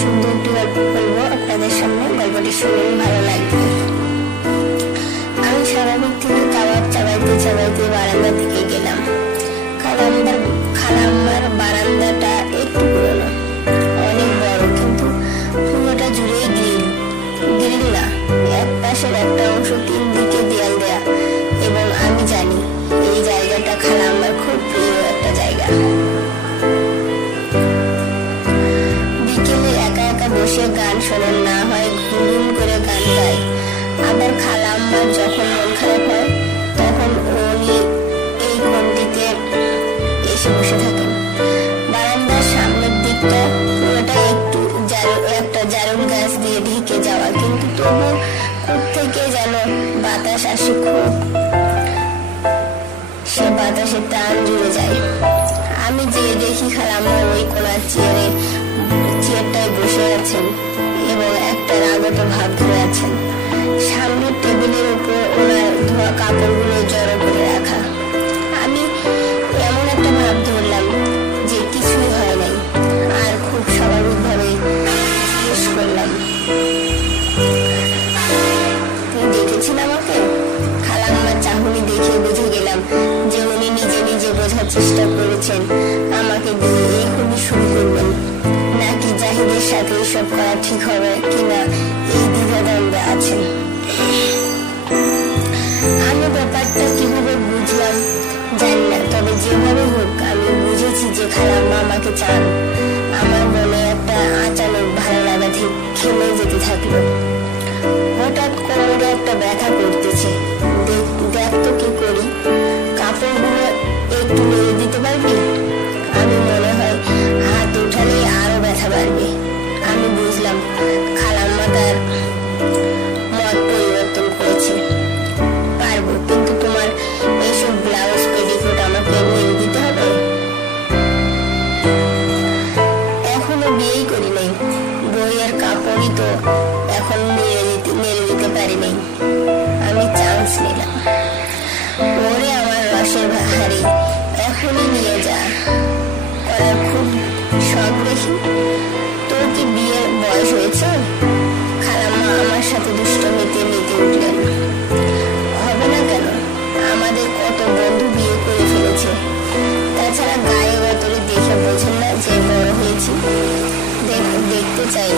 সুন্দর একটি গল্প বলবো আপনাদের সামনে। গল্পটি শুনে ভালো লাগবে। আমি স্বাভাবিক থেকে কাবাব চাবাইতে চাবাইতে বারান্দা থেকে গেলাম। খালাম্মার বারান্দাটা একটু পুরনো, অনেক বড়, কিন্তু পুরোটা জুড়েই গ্রিল না, এক পাশের একটা অংশ 3 দিকে দেয়াল দেয়া। এবং আমি জানি এই জায়গাটা খালাম্মার খুব প্রিয় একটা জায়গা। বিকেলে একা একা বসে গান শোনেন, না হয় গুনগুন করে গান গায়। আবার খালাম্মার যখন মন খারাপ হয় তখন উনি এই কোণটিতে এসে বসে থাকেন। বারান্দার সামনের দিকটা পুরোটা একটা জারুল গাছ দিয়ে ঢেকে যাওয়া, কিন্তু তবু কোত্থেকে যেন বাতাস আসে, খুব সে বাতাসে টান জুড়ে যায়। আমি যে দেখি খালাম্মা ওই কোণার চেয়ারটায় বসে আছেন এবং একটা রাগত ভাব ধরে আছেন। সামনের টেবিলের উপর ওনার ধোয়া কাপড়গুলো জড়ো করে রাখা। আমি এমন একটা ভাব ধরলাম যে কিছুই হয় নাই, আর খুব স্বাভাবিকভাবে জিজ্ঞেস করলাম, তুই দেখেছিল আমাকে? খালাম্মার চাহনি দেখে বুঝে গেলাম যে উনি নিজে নিজে বোঝার চেষ্টা করেছেন আমাকে দিয়ে এখনই শুরু করবেন, নাকি জাহিদের সাথে এসব করা ঠিক হবে কিনা এই দ্বিধাদ্বন্দ্বে আছেন। আমি ব্যাপারটা কিভাবে বুঝলাম জানি না, তবে যেভাবে হোক আমি বুঝেছি যে খালাম্মা আমাকে চান। আমার মনে একটা আচানক ভালো লাগা খেলে যেতে থাকলো। হঠাৎ কোমরে একটা ব্যথা করতেছে। দেখ তো কি করি, কাপড়গুলো একটু নেড়ে দিতে পারবি? আমি মনে হয় হাত উঠালেই আরো ব্যথা বাড়বে। আমি বুঝলাম খালাম্মা তার মত পরিবর্তন করেছে। পারবো, কিন্তু তোমার এইসব ব্লাউজ পেটিকোট আমাকে নেড়ে দিতে হবে। এখনো বিয়েই করি নাই, বইয়ের কাপড়ই তো এখন নেড়ে দিতে পারি নাই। আমি চান্স নিলাম। ওরে আমার রসের ভাহারি, এখনই নিয়ে যা, করার খুব শখ দেখি। তোর কি বিয়ের বয়স হয়েছে? খালাম্মা আমার সাথে দুষ্টমিতে মেতে উঠলেন। হবে না কেন? আমাদের কত বন্ধু বিয়ে করে ফেলেছে। তাছাড়া গায়ে গতরে দেখে বোঝেন না যে বড় হয়েছি? দেখতে চাই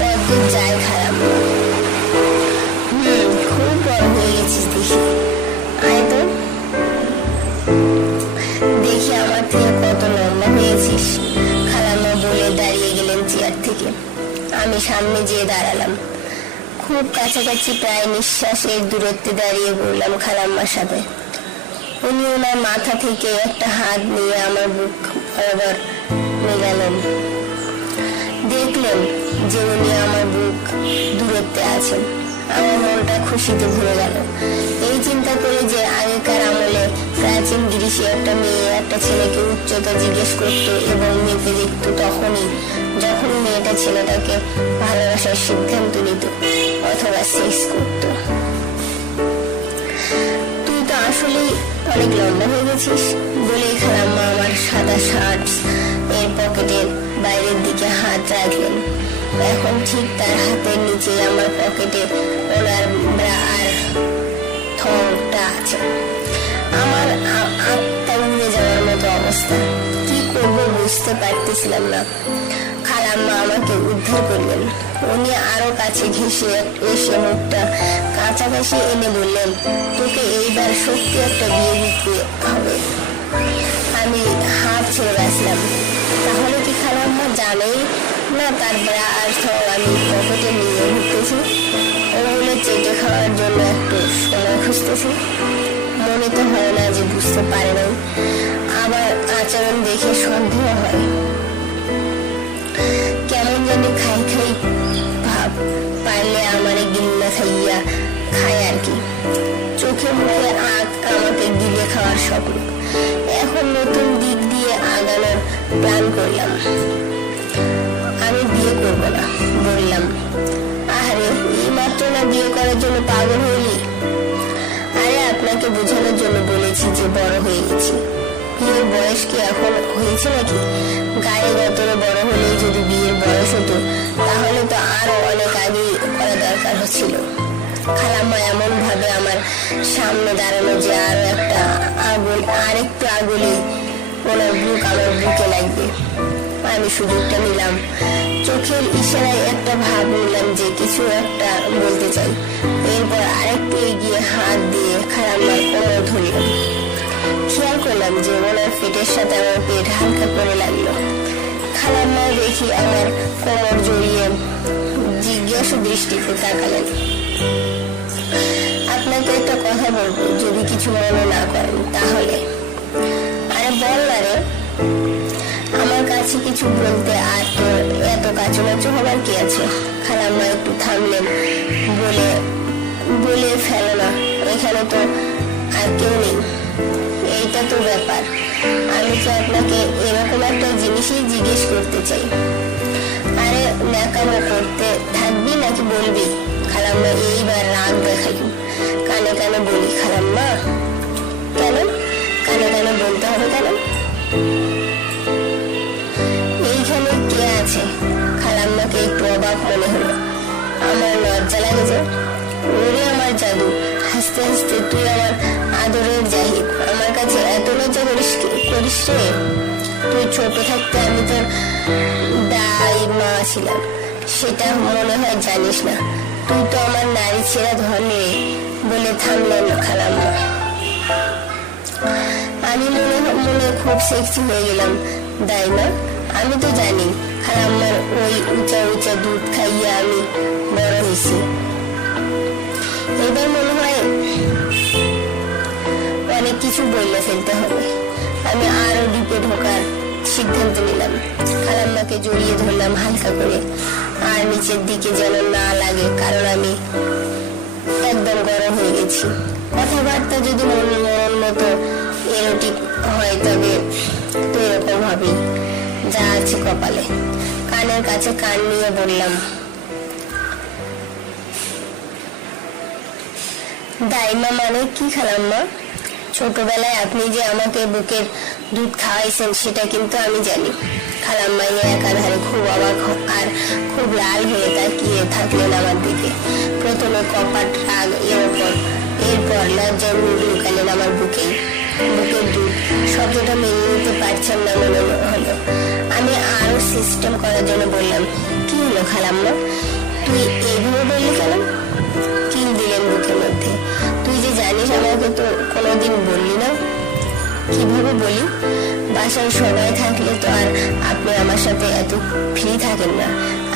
কতদূর যায় খালাম্মা। খুব বড় হয়ে গেছিস দেখি, আয় তো দেখি আমার থেকে কত লম্বা হয়েছিস। খালাম্মা বলে দাঁড়িয়ে গেলেন চেয়ার থেকে। আমি সামনে যেয়ে দাঁড়ালাম, খুব কাছাকাছি, প্রায় নিঃশ্বাসের দূরত্বে দাঁড়িয়ে পড়লাম খালাম্মার সাথে। উনি ওনার মাথা থেকে একটা হাত নিয়ে আমার বুক বরাবর মেলালেন। দেখলেন যে উনি আমার বুক দূরত্বে আছেন। আমার মনটা খুশিতে ভরে গেল। এই চিন্তা করে যে আগেকার আমলে প্রাচীন গ্রীসে একটা মেয়ে একটা ছেলেকে উচ্চতা জিজ্ঞেস করত এবং মেপে দেখত তখনই, যখন মেয়েটা ছেলেটাকে ভালোবাসার সিদ্ধান্ত নিত অথবা সেক্স করত। তুই তো আসলেই অনেক লম্বা হয়ে গেছিস বলেই খালাম্মা আমার সাদা শার্ট এর পকেটের বাইরের দিকে হাত রাখলেন। এখন ঠিক তার হাতের নিচে আমার পকেটে ওনার ব্রা আর থংটা আছে। আমার আত্মা উড়ে যাওয়ার মতো অবস্থা। কি করবো বুঝতে পারতেছিলাম না। খালাম্মা আমাকে উদ্ধার করলেন। উনি আরো কাছে ঘেঁষে এসে মুখটা কাছাকাছি এনে বললেন, তোকে এইবার সত্যি একটা বিয়ে দিতে হবে। আমি হাত ছেড়ে বাঁচলাম। তাহলে কি খালাম্মা জানেই না তার ব্রা আর থং আমি পকেটে নিয়ে ঘুরতেছি? ওগুলো চেটে খাওয়ার জন্য একটু সময় খুঁজতেছি? মনে তো হয় না যে বুঝতে পারে নাই। আবার আচরণ দেখে সন্দেহ হয়। কেমন জানি খাই খাই ভাব, পারলে আমারে গিল্লা খাইয়া খায় আর কি। চোখে মুখে আঁক আমাকে গিলে খাওয়ার স্বপ্ন। এখন নতুন দিক দিয়ে আগানোর প্ল্যান করলাম। আমি বিয়ে করব না বললাম। আরে এই মাত্র না বিয়ে করার জন্য পাগল হইলি? আরে আপনাকে বোঝানোর জন্য বলেছি যে বড় হয়ে গেছি। বিয়ের বয়স কি এখন হয়েছে নাকি? গায়ে গতরে বড় হলেই যদি বিয়ের বয়স হতো হচ্ছিল। খালাম্মা এমন ভাবে আমার সামনে দাঁড়ানো যে আরেকটু আগুলে ওনার বুক আমার বুকে লাগবে। আমি সুযোগটা নিলাম, চোখের ইশারায় একটা ভাব নিলাম যে কিছু একটা বলতে চাই। এরপর আরেকটু এগিয়ে হাত দিয়ে খালাম্মার কোমর ধরলাম। খেয়াল করলাম যে ওনার পেটের সাথে আমার পেট হালকা করে লাগলো। খালাম্মা দেখি আমার কোমর জড়িয়ে জিজ্ঞাসা দৃষ্টিতে তাকালেন। আপনাকে একটা কথা বলবো, যদি কিছু মনে না করেন তাহলে। আরে বল না রে, আমার কাছে কিছু বলতে আর তোর এত কাছাকাছি হবার কি আছে? খালাম্মা একটু থামলেন। বলে ফেলো না, এখানে তো আর কেউ নেই। এইটা তো ব্যাপার, আমি তো আপনাকে এরকম একটা জিনিসই জিজ্ঞেস করতে চাই। আরে ন্যাকামো করতে থাকবি নাকি বলবি? খালাম্মা এইবার রাগ দেখাই। কানে কানে বলি। খালাম্মা কেন? কানে কানে বলতে হবে কেন? এইখানে কে আছে? খালাম্মাকে একটু অবাক মনে হলো। আমার লজ্জা লাগে যে। ওরে আমার জাদু, হাসতে হাসতে তুই আমার আদরের জাহিদ, আমার কাছে এত লজ্জা করিস রে? তুই ছোট থাকতে আমি তোর দাইমা ছিলাম, সেটা মনে হয় জানিস না। তুই তো আমার নারী ছেঁড়া ধরে। বলে থামলেন খালাম্মা। আমি মনে খুব সেক্সি হয়ে গেলাম। দাইমা? আমি তো জানি খালাম্মার ওই উঁচা উঁচা দুধ খাইয়া আমি বড় হয়েছি। এবার মনে হয় অনেক কিছু বললে ফেলতে হবে। আমি আরো ডিপে ঢোকার সিদ্ধান্ত নিলাম। খালাম্মাকে জড়িয়ে ধরলাম হালকা করে, আর নিচের দিকে যেন না লাগে, কারণ আমি একদম গরম হয়ে গেছি। কথাবার্তা যদি মন মতো এরোটিক হয় তবে তো এরকম হবেই, যা আছে কপালে। কানের কাছে কান নিয়ে বললাম, দাইমা মানে কি খালাম্মা? ছোটবেলায় আপনি যে আমাকে বুকের দুধ খাওয়াইছেন সেটা কিন্তু আমি জানি। খালাম্মা একাধারে খুব অবাক আর খুব লাল হয়ে তাকিয়ে থাকলেন আমার দিকে। প্রথমে কপাট রাগ, এরপর লজ্জায় মুখ লুকালেন আমার বুকের দুধ শব্দটা মেনে নিতে পারছেন না মনে হলো। আমি আরো সিস্টেম করার জন্য বললাম, কি হলো খালাম্মা, তুই এইভাবে বললি কেন? কিল দিলেন বুকের মধ্যে। তুই যে জানিস আমাকে তো কোনোদিন বললি না। কিভাবে বলি? বাসায় সবাই থাকলে তো আর আপনি আমার সাথে এত ফ্রি থাকেন না।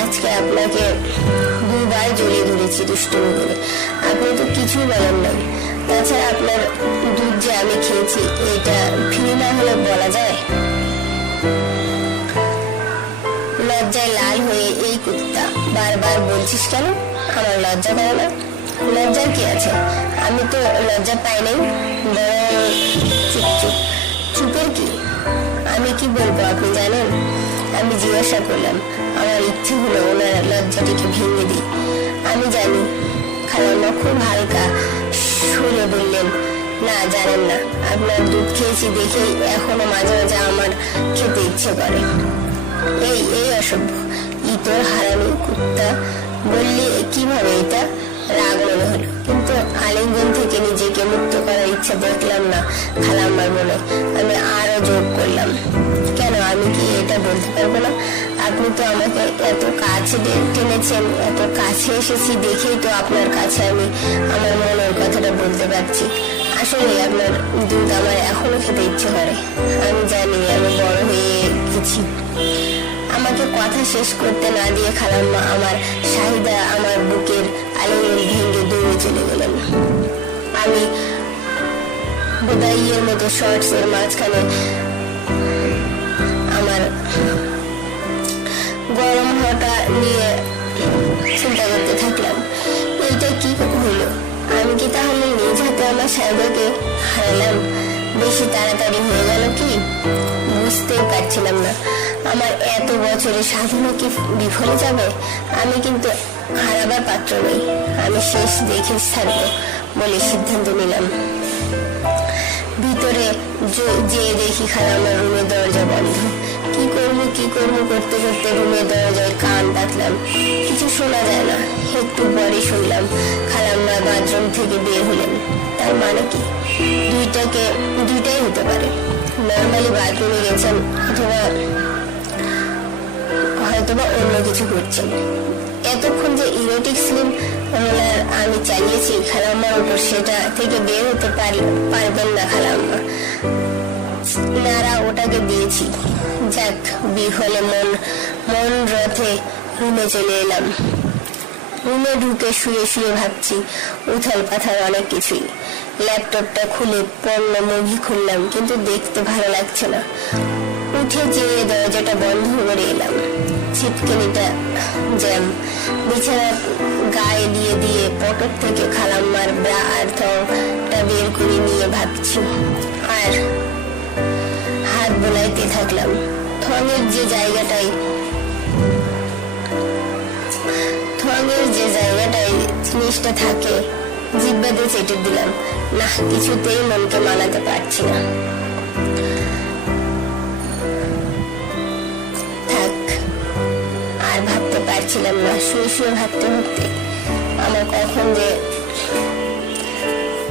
আজকে আপনাকে দুবার জড়িয়ে ধরেছি দুষ্টুমি করে, আপনি তো কিছুই বলেন নাই। তাছাড়া আপনার দুধ যে আমি খেয়েছি এটা ফ্রি না হলে বলা যায়? লজ্জায় লাল হয়ে এই কুত্তা বারবার বলছিস কেন? আমার লজ্জা করে না? লজ্জার কি আছে? আমি তো লজ্জা পাই নাই। চুপের কি? আমি কি বলবো আপনি জানেন? আমি জিজ্ঞাসা করলাম। আমার ইচ্ছে হলো ওনার লজ্জাটিকে ভেঙে দিই। আমি জানি। খালাম্মা খুব হালকা সুরে বললেন, না জানেন না, আপনার দুধ খেয়েছি দেখেই এখনো মাঝে মাঝে আমার খেতে ইচ্ছে করে। এই অসভ্য ইতর হারামি কুত্তা বললি কিভাবে? এটা রাগ মনে হলো, কিন্তু আলিঙ্গন থেকে নিজেকে মুক্ত করার ইচ্ছা দেখলাম না খালাম্মার মনে। আমি আরো যোগ করলাম, কেন আমি কি এটা বলতে পারবো না? আপনি তো আমাকে এত কাছে টেনেছেন, এত কাছে এসেছি দেখেই তো আপনার কাছে আমি আমার মনের কথাটা বলতে পারছি। আসলে আপনার দুধ আমার এখনো খেতে ইচ্ছে করে। আমি জানি আমি বড় হয়ে গেছি। আমাকে কথা শেষ করতে না দিয়ে খালাম্মা আমার শাহিদা আমার বুকের আলিঙ্গন ভেঙে দৌড়ে চলে গেলেন। আমি বোদাইয়ের মতো শর্টস এর মাঝখানে আমার গরম হওয়াটা নিয়ে চিন্তা করতে থাকলাম। এইটা কি হইল? আমি কি তাহলে নিজ হাতে আমার শাহিদাকে হারালাম? বেশি তাড়াতাড়ি হয়ে গেল কি? বুঝতেই পারছিলাম না। আমার এত বছরের সাধনা কি বিফলে যাবে? আমি কিন্তু হারাবার পাত্র নই। আমি শেষ দেখে ছাড়বো বলে সিদ্ধান্ত নিলাম। ভিতরে যে দেখি খালাম্মার রুমের দরজা বন্ধ। কি করবো করতে করতে রুমের দরজায় কান ডাকলাম। শুনলাম, কিছু শোনা যায় না। একটু পরে শুনলাম খালাম্মা বাথরুম থেকে বের হলেন। তার মানে কি দুইটাই হতে পারে। নর্মালি বাথরুমে গেছেন অথবা হয়তোবা অন্য কিছু করছেন। এতক্ষণ যে ইরোটিক ফিল্ম রোলার আমি চালিয়েছি খালাম্মার উপর, সেটা থেকে বের হতে পারবেন না খালাম্মা। নারা ওটাকে দিয়েছি। যাক, বিহলে মন রথে রুমে চলে এলাম। রুমে ঢুকে শুয়ে শুয়ে ভাবছি উথাল পাথাল অনেক কিছুই। ল্যাপটপটা খুলে পড়ল, মুভি খুললাম, কিন্তু দেখতে ভালো লাগছে না। উঠে যেয়ে দরজাটা বন্ধ করে এলাম। ছিটকিনিটা জ্যাম। বিছানার গায়ে দিয়ে পকেট থেকে খালাম্মার ব্রা আর থংটা বের করে নিয়ে ভাবছি, আর হাত বোলাইতে থাকলাম। থঙের যে জায়গাটায় জিনিসটা থাকে জিব্বা দিয়ে চেটে দিলাম। না, কিছুতেই মনকে মানাতে পারছি না। থাক, আর ভাবতে পারছিলাম না। শুয়ে শুয়ে ভাবতে আমার কখন যে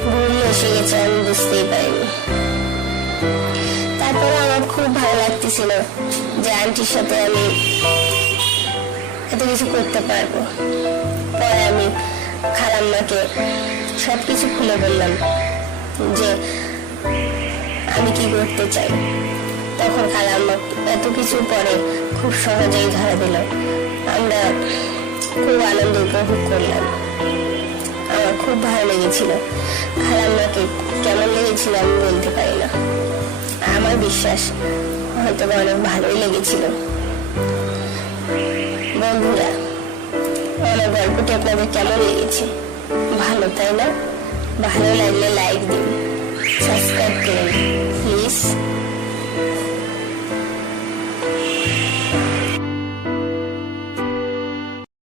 ঘুম এসে গেছে আমি বুঝতেই পারিনি। তারপরে আমার খুব ভালো লাগতেছিল যে আন্টির সাথে আমি এত কিছু করতে পারবো। পরে আমি খালাম্মাকে সবকিছু খুলে বললাম যে আমি কি করতে চাই। তখন খালাম্মা এত কিছু পরে খুব সহজেই ধরা দিল। আমরা খুব আনন্দ উপভোগ করলাম। আমার খুব ভালো লেগেছিল। খালাম্মাকে কেমন লেগেছিল আমি বলতে পারি না। আমার বিশ্বাস হয়তো অনেক ভালোই লেগেছিল। বন্ধুরা, আমার গল্পটি আপনাদের কেমন লেগেছে? ভালো, তাই না? ভালো লাগলে লাইক দিন, সাবস্ক্রাইব করুন।